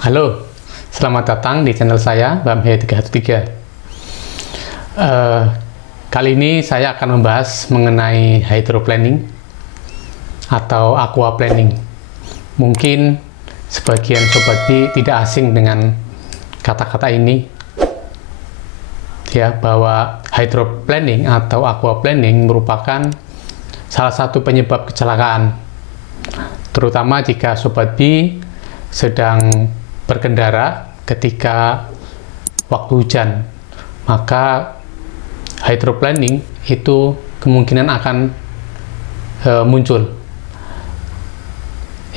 Halo, selamat datang di channel saya, Bamhe313. Kali ini saya akan membahas mengenai hydroplanning atau aquaplaning. Mungkin sebagian Sobat B tidak asing dengan kata-kata ini, ya, bahwa hydroplanning atau aquaplaning merupakan salah satu penyebab kecelakaan, terutama jika Sobat B sedang berkendara ketika waktu hujan. Maka hydroplanning itu kemungkinan akan muncul.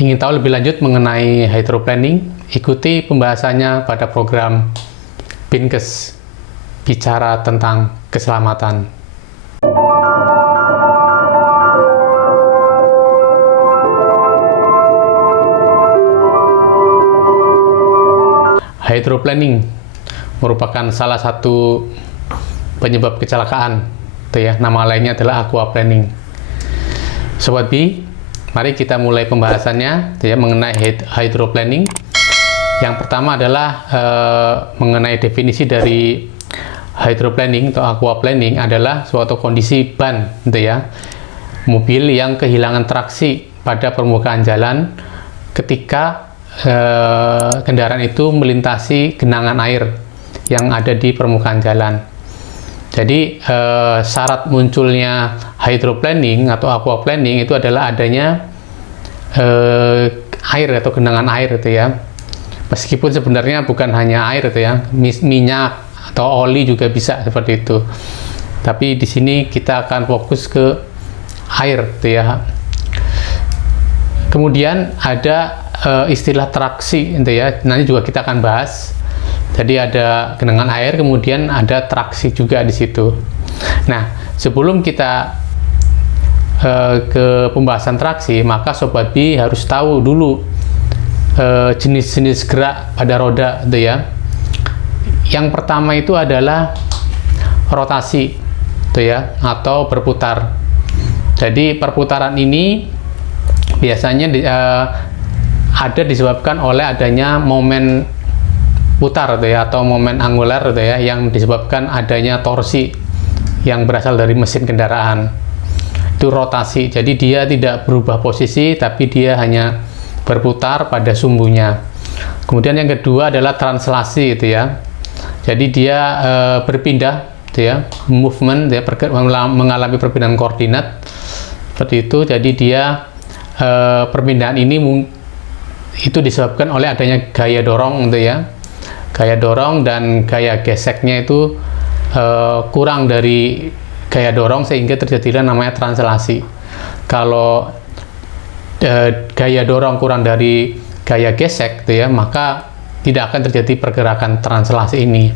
Ingin tahu lebih lanjut mengenai hydroplanning? Ikuti pembahasannya pada program Binkes, bicara tentang keselamatan. Hydroplanning merupakan salah satu penyebab kecelakaan, ya. Nama lainnya adalah aquaplaning. Sobat B, mari kita mulai pembahasannya, ya, mengenai hydroplanning. Yang pertama adalah mengenai definisi dari hydroplanning atau aquaplaning adalah suatu kondisi ban, ya, mobil yang kehilangan traksi pada permukaan jalan ketika kendaraan itu melintasi genangan air yang ada di permukaan jalan. Jadi syarat munculnya hydroplanning atau aquaplaning itu adalah adanya air atau genangan air, itu ya. Meskipun sebenarnya bukan hanya air, itu ya, minyak atau oli juga bisa seperti itu. Tapi di sini kita akan fokus ke air, itu ya. Kemudian ada istilah traksi, itu ya, nanti juga kita akan bahas. Jadi ada genangan air, kemudian ada traksi juga di situ. Nah, sebelum kita ke pembahasan traksi, maka Sobat B harus tahu dulu jenis-jenis gerak pada roda, itu ya. Yang pertama itu adalah rotasi, itu ya, atau berputar. Jadi perputaran ini biasanya ada disebabkan oleh adanya momen putar, ya, atau momen angular, ya, yang disebabkan adanya torsi yang berasal dari mesin kendaraan. Itu rotasi. Jadi dia tidak berubah posisi, tapi dia hanya berputar pada sumbunya. Kemudian yang kedua adalah translasi, itu ya. Jadi dia berpindah, itu ya, movement, ya, mengalami perpindahan koordinat seperti itu. Jadi dia perpindahan ini itu disebabkan oleh adanya gaya dorong, gitu ya. Gaya dorong dan gaya geseknya itu kurang dari gaya dorong, sehingga terjadilah namanya translasi. Kalau gaya dorong kurang dari gaya gesek, gitu ya, maka tidak akan terjadi pergerakan translasi ini.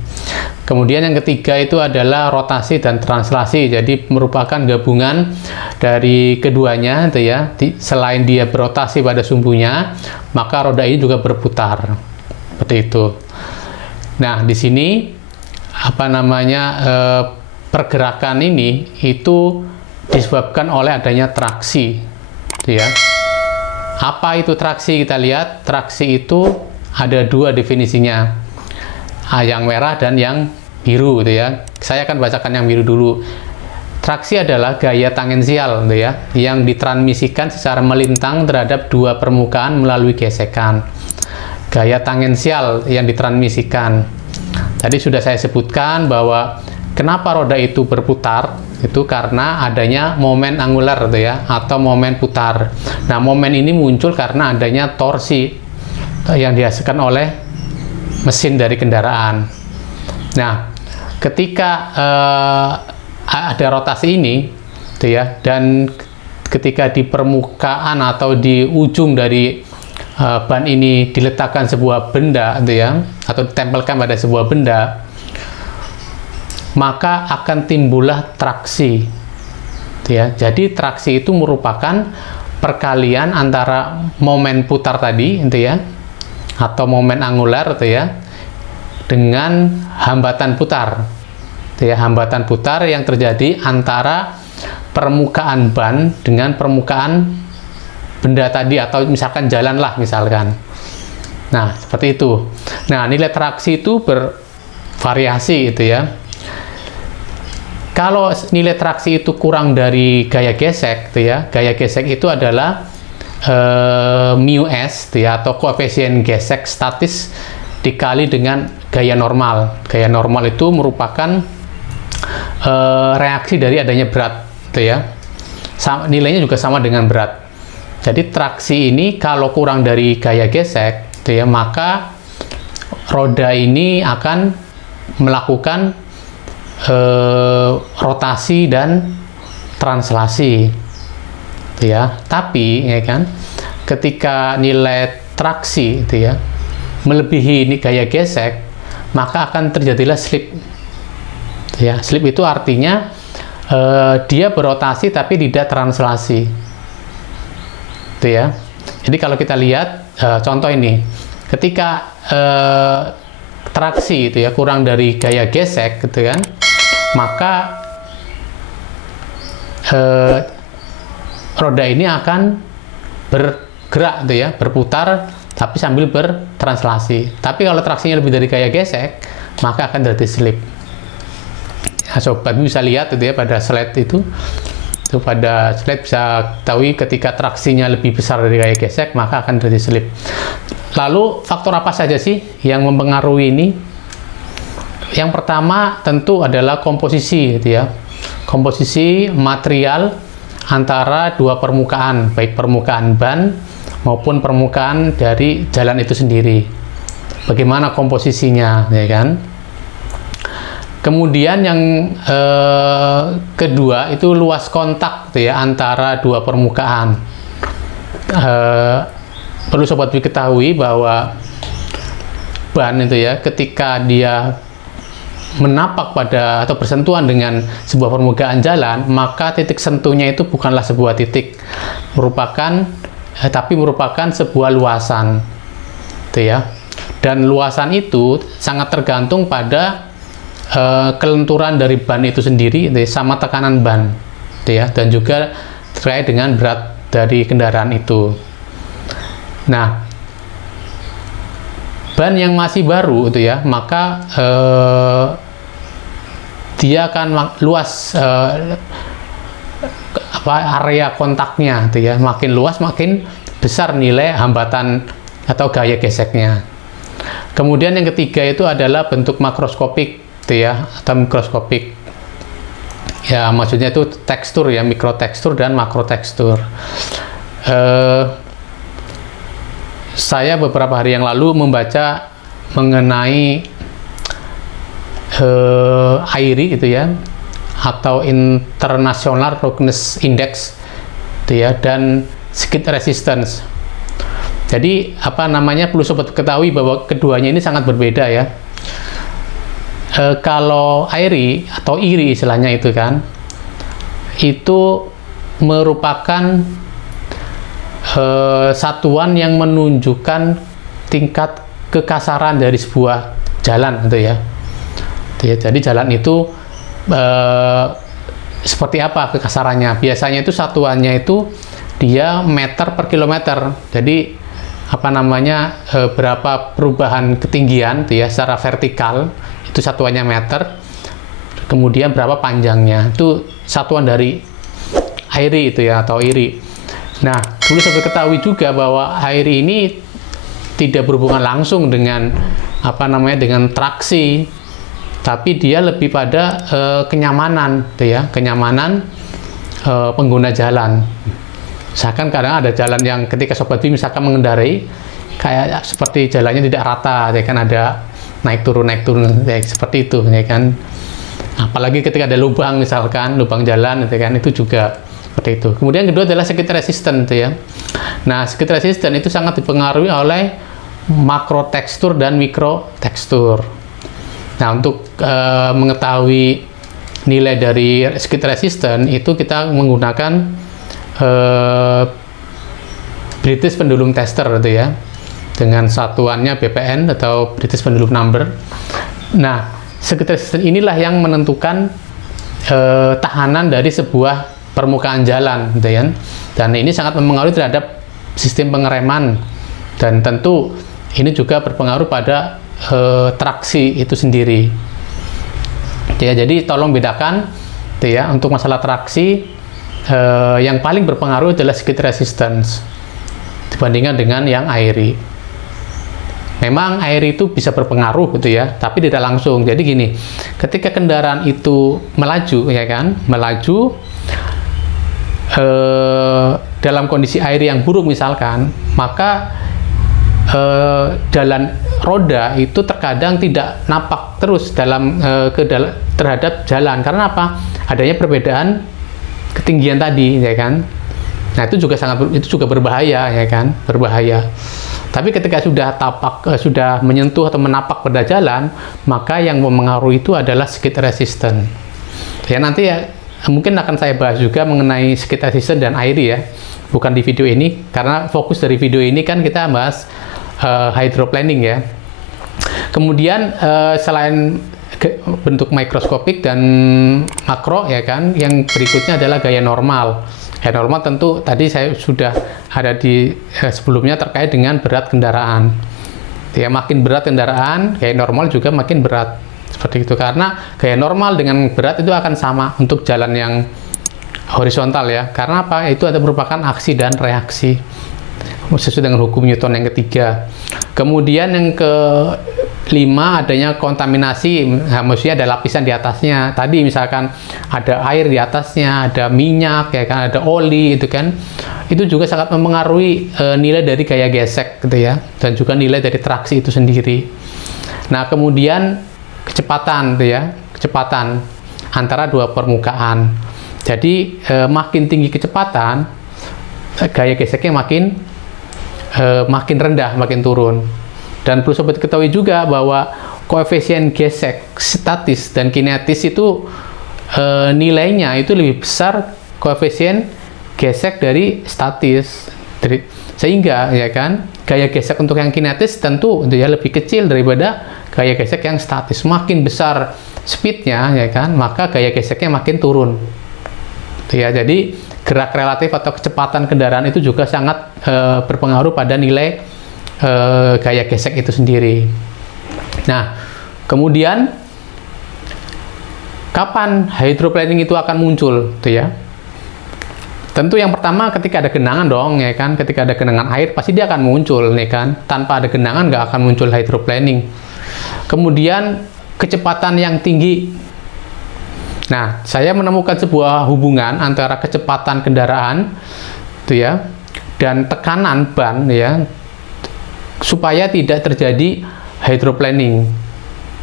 Kemudian yang ketiga itu adalah rotasi dan translasi. Jadi merupakan gabungan dari keduanya, gitu ya. Selain dia berotasi pada sumbunya, maka roda ini juga berputar. Seperti itu. Nah, di sini pergerakan ini itu disebabkan oleh adanya traksi, gitu ya. Apa itu traksi? Kita lihat traksi itu ada dua definisinya, yang merah dan yang biru, gitu ya. Saya akan bacakan yang biru dulu. Traksi adalah gaya tangensial, gitu ya, yang ditransmisikan secara melintang terhadap dua permukaan melalui gesekan. Gaya tangensial yang ditransmisikan. Tadi sudah saya sebutkan bahwa kenapa roda itu berputar, itu karena adanya momen angular, gitu ya, atau momen putar. Nah, momen ini muncul karena adanya torsi yang dihasilkan oleh mesin dari kendaraan. Nah, ketika ada rotasi ini, gitu ya, dan ketika di permukaan atau di ujung dari ban ini diletakkan sebuah benda, gitu ya, atau ditempelkan pada sebuah benda, maka akan timbullah traksi, gitu ya. Jadi traksi itu merupakan perkalian antara momen putar tadi, gitu ya, atau momen angular, gitu ya, dengan hambatan putar, gitu ya, hambatan putar yang terjadi antara permukaan ban dengan permukaan benda tadi, atau misalkan jalan lah, misalkan. Nah, seperti itu. Nah, nilai traksi itu bervariasi gitu ya. Kalau nilai traksi itu kurang dari gaya gesek, gitu ya. Gaya gesek itu adalah mu s, gitu ya, atau koefisien gesek statis dikali dengan gaya normal. Gaya normal itu merupakan reaksi dari adanya berat, gitu ya. Nilainya juga sama dengan berat. Jadi traksi ini kalau kurang dari gaya gesek, gitu ya, maka roda ini akan melakukan rotasi dan translasi, ya. Tapi ya kan, ketika nilai traksi itu ya melebihi ini gaya gesek, maka akan terjadilah slip, ya. Slip itu artinya dia berotasi tapi tidak translasi, itu ya. Jadi kalau kita lihat contoh ini, ketika traksi itu ya kurang dari gaya gesek, gitu kan, maka roda ini akan bergerak, gitu ya, berputar tapi sambil bertranslasi. Tapi kalau traksinya lebih dari gaya gesek, maka akan terjadi slip. Ya, sobat bisa lihat itu ya pada slide itu pada slide bisa ketahui ketika traksinya lebih besar dari gaya gesek, maka akan terjadi slip. Lalu faktor apa saja sih yang mempengaruhi ini? Yang pertama tentu adalah komposisi, gitu ya. Komposisi material antara dua permukaan, baik permukaan ban maupun permukaan dari jalan itu sendiri. Bagaimana komposisinya, ya kan? Kemudian yang kedua itu luas kontak, gitu ya, antara dua permukaan. Perlu sobat diketahui bahwa ban itu ya, ketika dia menapak pada atau bersentuhan dengan sebuah permukaan jalan, maka titik sentuhnya itu bukanlah sebuah titik, tapi merupakan sebuah luasan, gitu ya. Dan luasan itu sangat tergantung pada kelenturan dari ban itu sendiri, gitu ya, sama tekanan ban, gitu ya, dan juga terkait dengan berat dari kendaraan itu. Nah, ban yang masih baru itu ya, maka dia akan luas area kontaknya, gitu ya. Makin luas makin besar nilai hambatan atau gaya geseknya. Kemudian yang ketiga itu adalah bentuk makroskopik, gitu ya, atau mikroskopik. Ya, maksudnya itu tekstur ya, mikrotekstur dan makrotekstur. Saya beberapa hari yang lalu membaca mengenai AIRI itu ya, atau International Roughness Index, itu ya, dan skid resistance. Jadi apa namanya, perlu sobat ketahui bahwa keduanya ini sangat berbeda ya. Kalau AIRI atau IRI istilahnya itu kan, itu merupakan satuan yang menunjukkan tingkat kekasaran dari sebuah jalan, gitu ya. Jadi jalan itu seperti apa kekasarannya? Biasanya itu satuannya itu dia meter per kilometer. Jadi apa namanya, berapa perubahan ketinggian, gitu ya, secara vertikal itu satuannya meter. Kemudian berapa panjangnya, itu satuan dari AIRI itu ya, atau IRI. Nah, perlu saya ketahui juga bahwa AIRI ini tidak berhubungan langsung dengan apa namanya, dengan traksi, tapi dia lebih pada kenyamanan, gitu ya, kenyamanan pengguna jalan. Misalkan kadang ada jalan yang ketika sobat B misalkan mengendarai, kayak seperti jalannya tidak rata, ya kan, ada naik turun ya, seperti itu, ya kan. Apalagi ketika ada lubang, misalkan lubang jalan, ya kan, itu juga seperti itu. Kemudian kedua adalah skid resistance, gitu ya. Nah, skid resistance itu sangat dipengaruhi oleh makrotekstur dan mikrotekstur. Nah, untuk mengetahui nilai dari skid resistance itu kita menggunakan British Pendulum Tester, gitu ya, dengan satuannya BPN atau British Pendulum Number. Nah, skid resistance inilah yang menentukan tahanan dari sebuah permukaan jalan, gitu ya. Dan ini sangat mempengaruhi terhadap sistem pengereman, dan tentu ini juga berpengaruh pada traksi itu sendiri. Ya, jadi tolong bedakan ya, untuk masalah traksi yang paling berpengaruh adalah skid resistance dibandingkan dengan yang airy. Memang airy itu bisa berpengaruh gitu ya, tapi tidak langsung. Jadi gini, ketika kendaraan itu melaju ya kan, melaju dalam kondisi airy yang buruk misalkan, maka jalan roda itu terkadang tidak napak terus terhadap jalan. Karena apa? Adanya perbedaan ketinggian tadi ya kan. Nah, itu juga berbahaya ya kan, berbahaya. Tapi ketika sudah menyentuh atau menapak pada jalan, maka yang mempengaruhi itu adalah skid resistance. Ya, nanti ya mungkin akan saya bahas juga mengenai skid resistance dan airy ya. Bukan di video ini, karena fokus dari video ini kan kita bahas hydroplaning ya. Kemudian selain bentuk mikroskopik dan makro ya kan, yang berikutnya adalah gaya normal. Gaya normal tentu tadi saya sudah ada di sebelumnya terkait dengan berat kendaraan. Ya, makin berat kendaraan, gaya normal juga makin berat. Seperti itu, karena gaya normal dengan berat itu akan sama untuk jalan yang horizontal ya. Karena apa? Itu merupakan aksi dan reaksi sesuai dengan hukum Newton yang ketiga. Kemudian yang kelima, adanya kontaminasi. Nah, maksudnya ada lapisan di atasnya. Tadi misalkan ada air di atasnya, ada minyak ya kan, ada oli itu kan. Itu juga sangat mempengaruhi nilai dari gaya gesek gitu ya, dan juga nilai dari traksi itu sendiri. Nah, kemudian kecepatan gitu ya, kecepatan antara dua permukaan. Jadi makin tinggi kecepatan, gaya geseknya makin rendah, makin turun. Dan perlu sobat ketahui juga bahwa koefisien gesek statis dan kinetis itu nilainya itu lebih besar koefisien gesek dari statis. Sehingga ya kan, gaya gesek untuk yang kinetis tentu ya lebih kecil daripada gaya gesek yang statis. Makin besar speednya ya kan, maka gaya geseknya makin turun. Ya, jadi gerak relatif atau kecepatan kendaraan itu juga sangat berpengaruh pada nilai gaya gesek itu sendiri. Nah, kemudian kapan hydroplaning itu akan muncul, tuh ya? Tentu yang pertama ketika ada genangan dong, ya kan? Ketika ada genangan air pasti dia akan muncul, nih kan? Tanpa ada genangan nggak akan muncul hydroplaning. Kemudian kecepatan yang tinggi. Nah, saya menemukan sebuah hubungan antara kecepatan kendaraan, tuh ya, dan tekanan ban, ya, supaya tidak terjadi hydroplaning.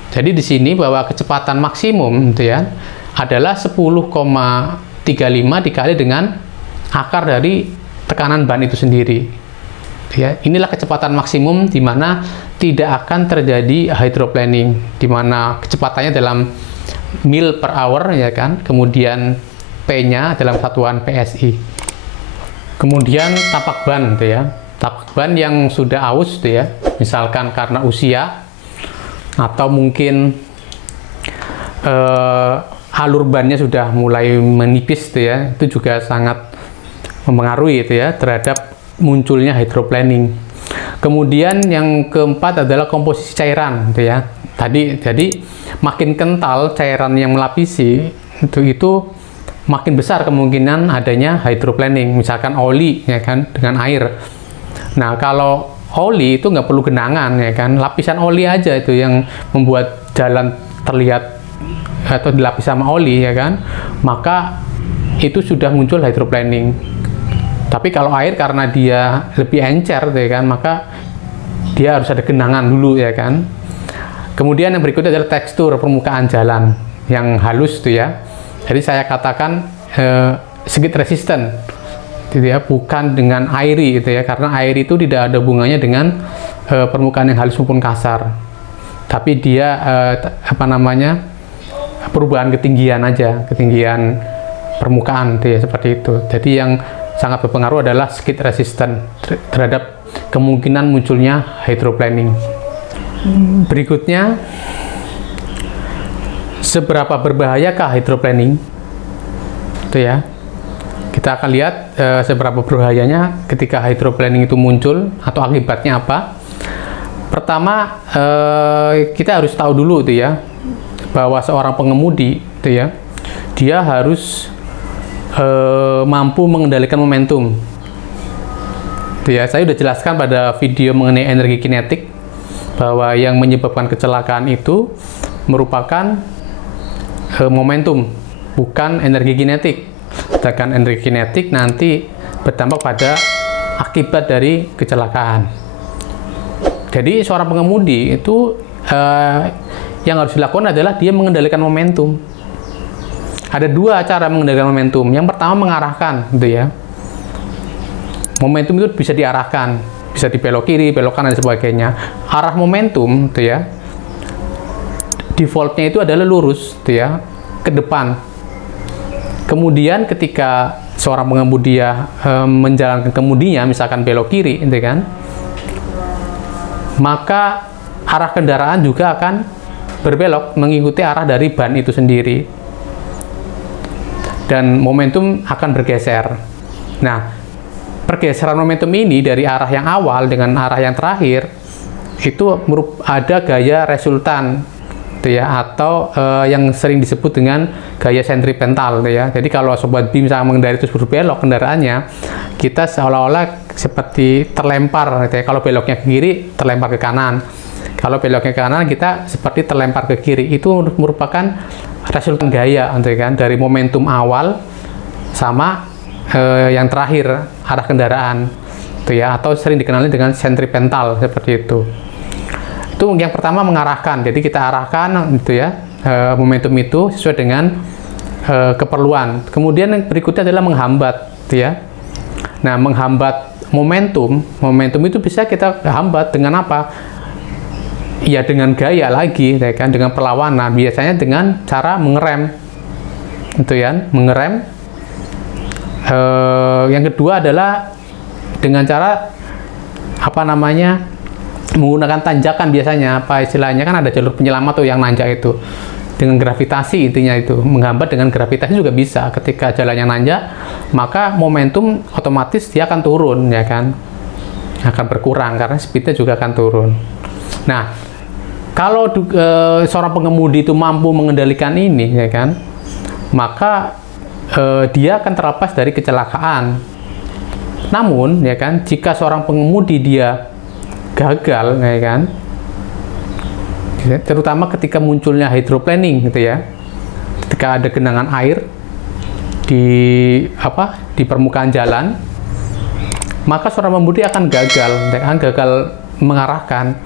Jadi di sini bahwa kecepatan maksimum, tuh ya, adalah 10,35 dikali dengan akar dari tekanan ban itu sendiri. Ya, inilah kecepatan maksimum di mana tidak akan terjadi hydroplaning, di mana kecepatannya dalam mil per hour, ya kan, kemudian P-nya dalam satuan PSI. Kemudian tapak ban, tuh ya, tapak ban yang sudah aus, tuh ya, misalkan karena usia atau mungkin alur bannya sudah mulai menipis, tuh ya, itu juga sangat mempengaruhi, itu ya, terhadap munculnya hydroplaning. Kemudian yang keempat adalah komposisi cairan, tuh ya. Jadi makin kental cairan yang melapisi itu makin besar kemungkinan adanya hydroplaning. Misalkan oli, ya kan, dengan air. Nah, kalau oli itu nggak perlu genangan, ya kan, lapisan oli aja itu yang membuat jalan terlihat atau dilapisi sama oli, ya kan, maka itu sudah muncul hydroplaning. Tapi kalau air karena dia lebih encer, ya kan, maka dia harus ada genangan dulu, ya kan. Kemudian yang berikutnya adalah tekstur permukaan jalan yang halus, tuh ya. Jadi saya katakan skid resistant, gitu ya, bukan dengan airy, gitu ya, karena airy itu tidak ada hubungannya dengan permukaan yang halus maupun kasar. Tapi dia perubahan ketinggian aja, ketinggian permukaan, tuh ya, seperti itu. Jadi yang sangat berpengaruh adalah skid resistant terhadap kemungkinan munculnya hydroplaning. Berikutnya, seberapa berbahayakah hydroplaning? Itu ya, kita akan lihat seberapa berbahayanya ketika hydroplaning itu muncul atau akibatnya apa. Pertama, kita harus tahu dulu tuh ya, bahwa seorang pengemudi tuh ya, dia harus mampu mengendalikan momentum. Tuh ya, saya sudah jelaskan pada video mengenai energi kinetik bahwa yang menyebabkan kecelakaan itu merupakan momentum, bukan energi kinetik. Sedangkan energi kinetik nanti berdampak pada akibat dari kecelakaan. Jadi seorang pengemudi itu yang harus dilakukan adalah dia mengendalikan momentum. Ada dua cara mengendalikan momentum. Yang pertama mengarahkan, gitu ya. Momentum itu bisa diarahkan, bisa dibelok kiri, belok kanan dan sebagainya. Arah momentum, gitu ya. Defaultnya itu adalah lurus, gitu ya, ke depan. Kemudian ketika seorang pengemudi menjalankan kemudinya, misalkan belok kiri, gitu kan, maka arah kendaraan juga akan berbelok mengikuti arah dari ban itu sendiri, dan momentum akan bergeser. Nah, pergeseran momentum ini dari arah yang awal dengan arah yang terakhir itu ada gaya resultan, ya, atau yang sering disebut dengan gaya sentripetal, ya. Jadi kalau sobat B misalnya mengendari terus berbelok kendaraannya, kita seolah-olah seperti terlempar, gitu ya. Kalau beloknya ke kiri, terlempar ke kanan. Kalau beloknya ke kanan, kita seperti terlempar ke kiri. Itu merupakan resultan gaya, gitu kan, dari momentum awal sama yang terakhir arah kendaraan, gitu ya, atau sering dikenali dengan sentripetal seperti itu. Itu yang pertama mengarahkan. Jadi kita arahkan, gitu ya, momentum itu sesuai dengan keperluan. Kemudian yang berikutnya adalah menghambat, gitu ya. Nah, menghambat momentum itu bisa kita hambat dengan apa? Ya dengan gaya lagi, ya kan, dengan perlawanan. Biasanya dengan cara mengerem, gitu ya, mengerem. Yang kedua adalah dengan cara menggunakan tanjakan. Biasanya apa istilahnya, kan ada jalur penyelamat tuh yang nanjak itu dengan gravitasi, intinya itu menghambat dengan gravitasi juga bisa. Ketika jalannya nanjak, maka momentum otomatis dia akan turun, ya kan, akan berkurang karena speednya juga akan turun. Nah, kalau seorang pengemudi itu mampu mengendalikan ini, ya kan, maka dia akan terlepas dari kecelakaan. Namun, ya kan, jika seorang pengemudi dia gagal, ya kan, terutama ketika munculnya hydroplaning, gitu ya, ketika ada genangan air di permukaan jalan, maka seorang pengemudi akan gagal mengarahkan.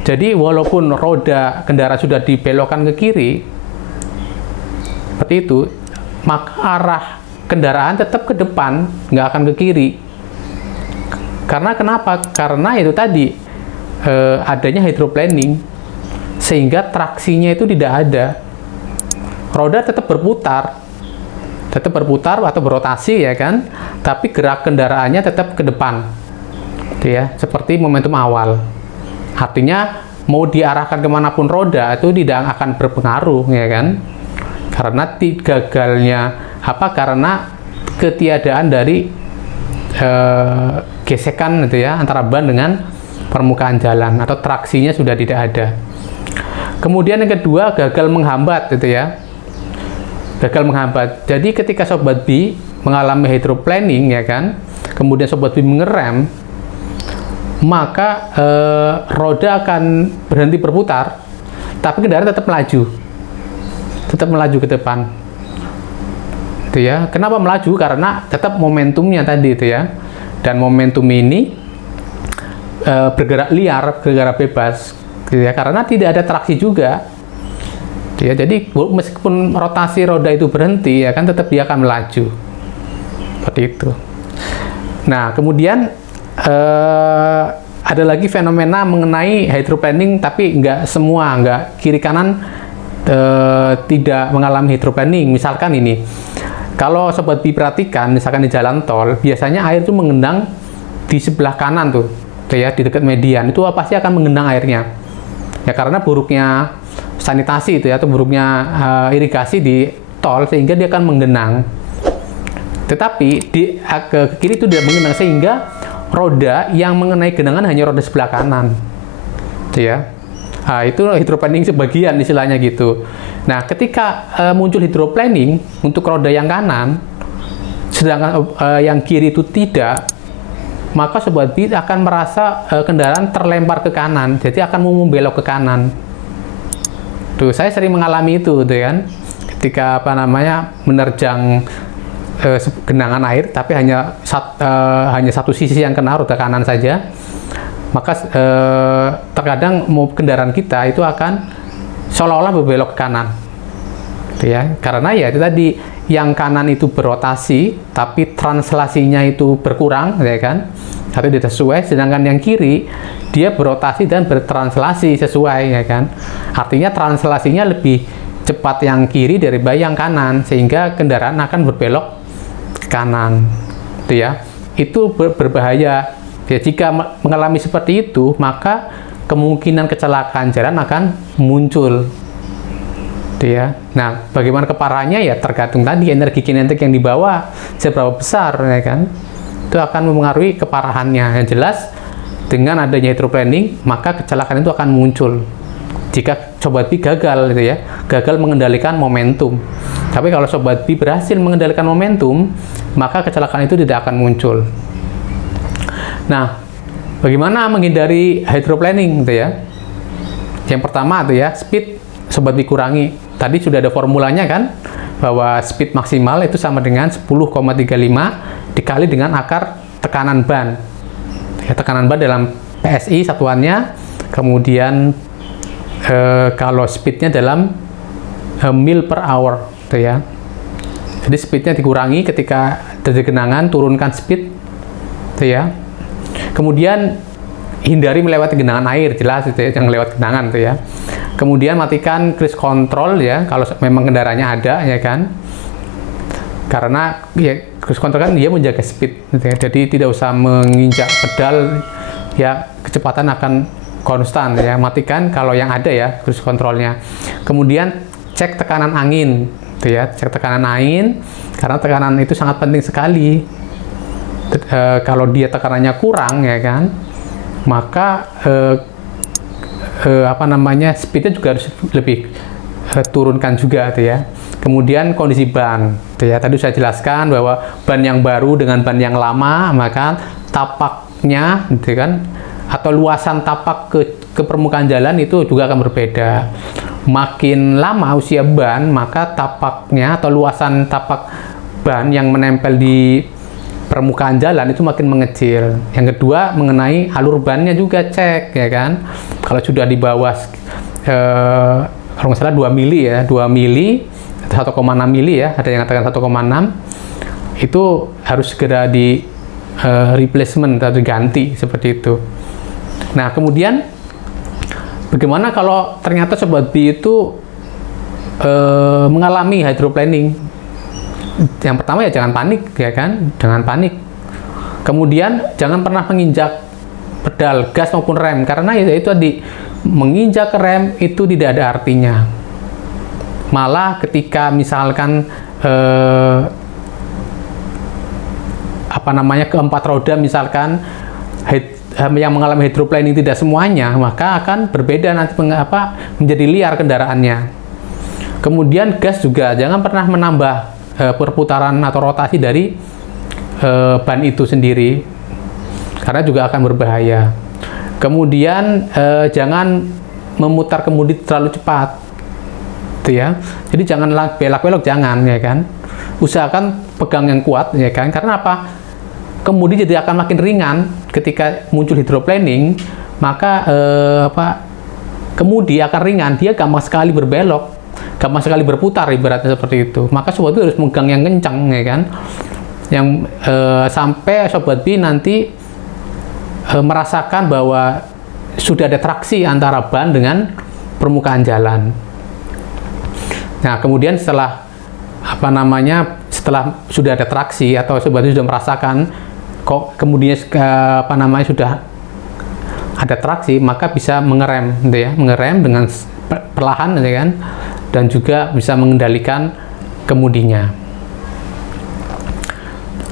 Jadi walaupun roda kendaraan sudah dibelokkan ke kiri, seperti itu, maka arah kendaraan tetap ke depan, nggak akan ke kiri. Karena kenapa? Karena itu tadi adanya hydroplaning, sehingga traksinya itu tidak ada. Roda tetap berputar atau berotasi, ya kan, tapi gerak kendaraannya tetap ke depan, gitu ya, seperti momentum awal. Artinya mau diarahkan kemanapun roda itu tidak akan berpengaruh, ya kan. Karena karena ketiadaan dari gesekan, gitu ya, antara ban dengan permukaan jalan, atau traksinya sudah tidak ada. Kemudian yang kedua, gagal menghambat, gitu ya. Gagal menghambat. Jadi ketika sobat B mengalami hydroplaning, ya kan, kemudian sobat B mengerem, maka roda akan berhenti berputar, tapi kendaraan tetap melaju ke depan, gitu ya. Kenapa melaju? Karena tetap momentumnya tadi, itu ya, dan momentum ini bergerak liar, bergerak bebas, gitu ya, karena tidak ada traksi juga, gitu ya. Jadi meskipun rotasi roda itu berhenti, ya kan, tetap dia akan melaju, seperti itu. Nah, kemudian ada lagi fenomena mengenai hydroplaning, tapi nggak kiri kanan tidak mengalami hydroplaning. Misalkan ini, kalau sobat B perhatikan, misalkan di jalan tol, biasanya air itu mengendang di sebelah kanan tuh, ya, di dekat median itu pasti akan mengendang airnya, ya, karena buruknya sanitasi itu, ya, atau buruknya irigasi di tol, sehingga dia akan menggenang. Tetapi ke kiri itu tidak mengenang, sehingga roda yang mengenai genangan hanya roda sebelah kanan, gitu ya. Nah, itu hydroplaning sebagian istilahnya gitu. Nah, ketika muncul hydroplaning untuk roda yang kanan, sedangkan yang kiri itu tidak, maka Sobat B akan merasa kendaraan terlempar ke kanan, jadi akan mau membelok ke kanan. Tuh, saya sering mengalami itu, tuh kan. Ketika menerjang genangan air, tapi hanya satu sisi yang kena, roda kanan saja, maka terkadang kendaraan kita itu akan seolah-olah berbelok ke kanan, gitu ya. Karena ya itu tadi, yang kanan itu berotasi, tapi translasinya itu berkurang, ya kan? Atau tidak sesuai, sedangkan yang kiri dia berotasi dan bertranslasi sesuai, ya kan? Artinya translasinya lebih cepat yang kiri daripada yang kanan, sehingga kendaraan akan berbelok ke kanan, gitu ya. Itu berbahaya. Ya, jika mengalami seperti itu, maka kemungkinan kecelakaan jalan akan muncul. Ya. Nah, bagaimana keparahannya ya tergantung tadi energi kinetik yang dibawa seberapa besar, ya kan? Itu akan mempengaruhi keparahannya. Yang jelas dengan adanya hydroplaning, maka kecelakaan itu akan muncul. Jika Sobat B gagal, gitu ya, gagal mengendalikan momentum. Tapi kalau Sobat B berhasil mengendalikan momentum, maka kecelakaan itu tidak akan muncul. Nah, bagaimana menghindari hydroplaning, gitu ya? Yang pertama, itu ya, speed Sobat B kurangi. Tadi sudah ada formulanya kan, bahwa speed maksimal itu sama dengan 10,35 dikali dengan akar tekanan ban. Ya, tekanan ban dalam PSI satuannya, kemudian kalau speednya dalam mil per hour, gitu ya. Jadi speednya dikurangi ketika terjadi genangan, turunkan speed, gitu ya. Kemudian hindari melewati genangan air, jelas itu ya, jangan lewat genangan, gitu ya. Kemudian matikan cruise control ya, kalau memang kendaraannya ada, ya kan. Karena ya cruise control kan dia menjaga speed, gitu ya. Jadi tidak usah menginjak pedal, ya kecepatan akan konstan, ya. Matikan kalau yang ada ya cruise controlnya. Kemudian cek tekanan angin, gitu ya. Cek tekanan angin, karena tekanan itu sangat penting sekali. Kalau dia tekanannya kurang, ya kan, maka speednya juga harus lebih turunkan juga, gitu ya. Kemudian kondisi ban, gitu ya. Tadi saya jelaskan bahwa ban yang baru dengan ban yang lama, maka tapaknya, gitu kan, atau luasan tapak ke permukaan jalan itu juga akan berbeda. Makin lama usia ban, maka tapaknya atau luasan tapak ban yang menempel di permukaan jalan itu makin mengecil. Yang kedua, mengenai alur bannya juga cek, ya kan. Kalau sudah di bawah kalau nggak salah 2 mili ya, 2 mili atau 1,6 mili ya, ada yang katakan 1,6, itu harus segera di replacement atau diganti seperti itu. Nah, kemudian bagaimana kalau ternyata Sobat B itu mengalami hydroplaning? Yang pertama ya jangan panik, ya kan, jangan panik. Kemudian jangan pernah menginjak pedal gas maupun rem, karena ya itu tadi, menginjak rem itu tidak ada artinya. Malah ketika misalkan keempat roda misalkan yang mengalami hydroplaning tidak semuanya, maka akan berbeda nanti menjadi liar kendaraannya. Kemudian gas juga jangan pernah menambah perputaran atau rotasi dari ban itu sendiri, karena juga akan berbahaya. Kemudian jangan memutar kemudi terlalu cepat, gitu ya. Jadi jangan belak-belok, jangan, ya kan. Usahakan pegang yang kuat, ya kan. Karena apa? Kemudi jadi akan makin ringan ketika muncul hydroplaning, maka kemudi akan ringan, dia gampang sekali berbelok, gampang sekali berputar, ibaratnya seperti itu. Maka Sobat B harus megang yang kencang, ya kan, yang sampai Sobat B nanti merasakan bahwa sudah ada traksi antara ban dengan permukaan jalan. Nah, kemudian setelah sudah ada traksi atau Sobat B sudah merasakan kok kemudian sudah ada traksi, maka bisa mengerem, gitu ya, mengerem dengan perlahan, ya kan, dan juga bisa mengendalikan kemudinya.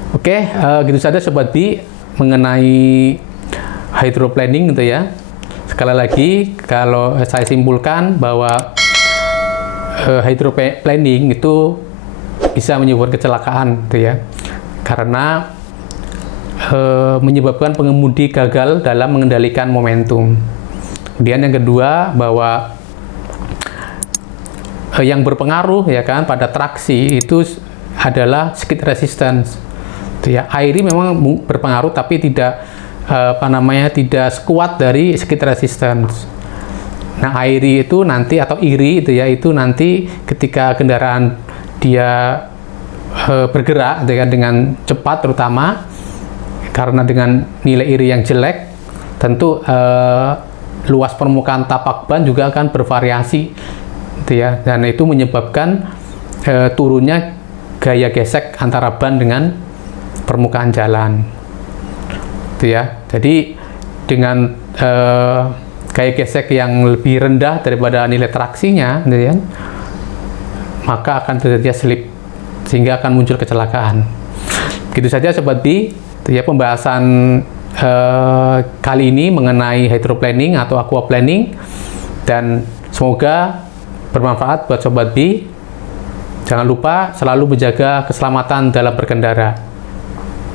Oke, gitu saja Sobat B mengenai hydroplaning, gitu ya. sekali lagi kalau saya simpulkan bahwa hydroplaning itu bisa menyebabkan kecelakaan, gitu ya, karena menyebabkan pengemudi gagal dalam mengendalikan momentum. Kemudian yang kedua, bahwa yang berpengaruh ya kan pada traksi itu adalah skid resistance, gitu ya. Airi memang berpengaruh tapi tidak tidak sekuat dari skid resistance. Nah, airi itu nanti, atau iri itu ya, itu nanti ketika kendaraan dia bergerak dengan cepat, terutama karena dengan nilai iri yang jelek, tentu luas permukaan tapak ban juga akan bervariasi, gitu ya, dan itu menyebabkan turunnya gaya gesek antara ban dengan permukaan jalan, gitu ya. Jadi dengan gaya gesek yang lebih rendah daripada nilai traksinya, gitu ya, maka akan terjadi slip sehingga akan muncul kecelakaan. Begitu saja Sobat B, ya, pembahasan kali ini mengenai hydroplaning atau aquaplaning, dan semoga bermanfaat buat Sobat B. Jangan lupa selalu menjaga keselamatan dalam berkendara.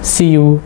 See you.